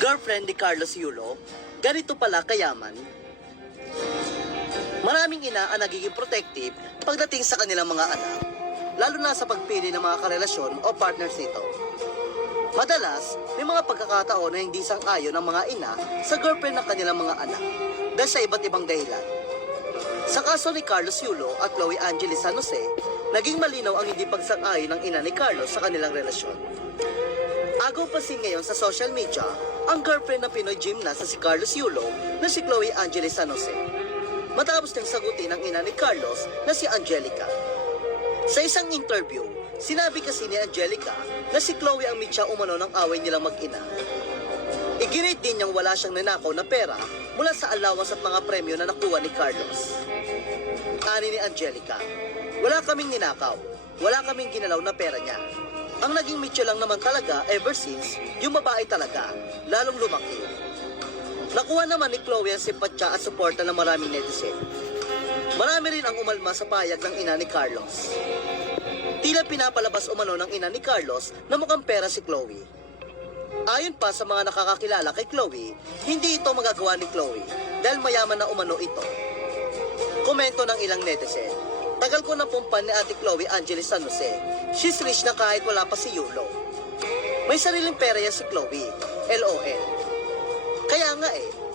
Girlfriend ni Carlos Yulo, ganito pala kayaman. Maraming ina ang nagiging protective pagdating sa kanilang mga anak, lalo na sa pagpili ng mga karelasyon o partners nito. Madalas, may mga pagkakataon na hindi sang-ayon ng mga ina sa girlfriend ng kanilang mga anak dahil sa iba't ibang dahilan. Sa kaso ni Carlos Yulo at Chloe Angeles San Jose, naging malinaw ang hindi pagsang-ayon ng ina ni Carlos sa kanilang relasyon. Agaw pasin ngayon sa social media ang girlfriend ng Pinoy gymnast na si Carlos Yulo na si Chloe Angeles San Jose. Matapos niyang sagutin ang ina ni Carlos na si Angelica. Sa isang interview, sinabi kasi ni Angelica na si Chloe ang mitya umano ng away nilang mag-ina. Iginit din niyang wala siyang nanakaw na pera mula sa allowance at mga premyo na nakuha ni Carlos. Ani ni Angelica, wala kaming ninakaw, wala kaming ginalaw na pera niya. Ang naging mitya lang naman talaga ever since, yung babae talaga, lalong lumaki. Nakuha naman ni Chloe ang simpatya at suporta ng maraming netizen. Marami rin ang umalma sa payag ng ina ni Carlos. Tila pinapalabas umano ng ina ni Carlos na mukhang pera si Chloe. Ayon pa sa mga nakakakilala kay Chloe, hindi ito magagawa ni Chloe dahil mayaman na umano ito. Komento ng ilang netizen, tagal ko na pumpan ni ate Chloe Angeles San Jose. She's rich na kahit wala pa si Yulo. May sariling pera yan si Chloe, LOL. Kaya nga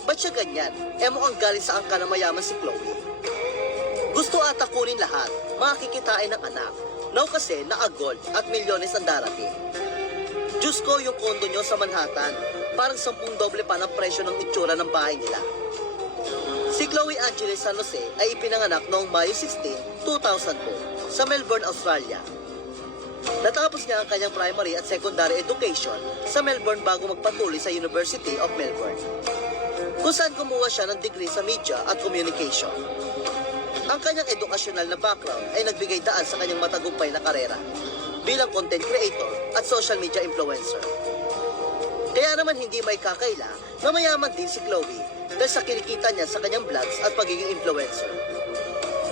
ba't siya ganyan? Mukhang galing sa angka na mayaman si Chloe. Gusto ata kunin lahat, makikitain ng anak. Now kasi na-gold at milyones ang darating. Diyos ko, yung kondo nyo sa Manhattan, parang 10 doble pa ng presyo ng itsura ng bahay nila. Si Chloe Angeles San Jose ay ipinanganak noong Mayo 16, 2002 sa Melbourne, Australia. Natapos niya ang kanyang primary at secondary education sa Melbourne bago magpatuloy sa University of Melbourne, kung saan kumuha siya ng degree sa media at communication. Ang kanyang edukasyonal na background ay nagbigay daan sa kanyang matagumpay na karera bilang content creator at social media influencer. Kaya naman hindi may kakaila na mayaman din si Chloe dahil sa kinikita niya sa kanyang vlogs at pagiging influencer.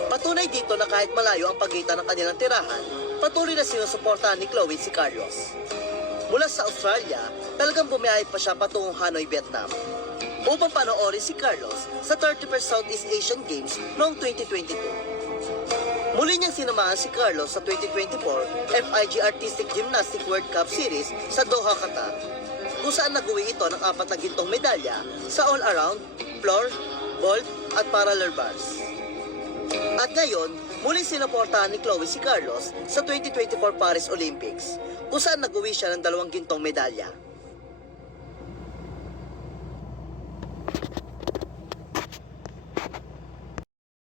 Patunay dito na kahit malayo ang pagitan ng kanilang tirahan, patuloy na sinusuportahan ni Chloe si Carlos. Mula sa Australia, talagang bumiyahe pa siya patungong Hanoi, Vietnam, upang panoorin si Carlos sa 31st Southeast Asian Games noong 2022. Muli niyang sinamahan si Carlos sa 2024 FIG Artistic Gymnastic World Cup Series sa Doha, Qatar, kung saan nag-uwi ito ng 4 na gintong medalya sa all-around, floor, vault at parallel bars. At ngayon, muling sinuportahan ni Chloe si Carlos sa 2024 Paris Olympics, kung saan nag-uwi siya ng 2 gintong medalya.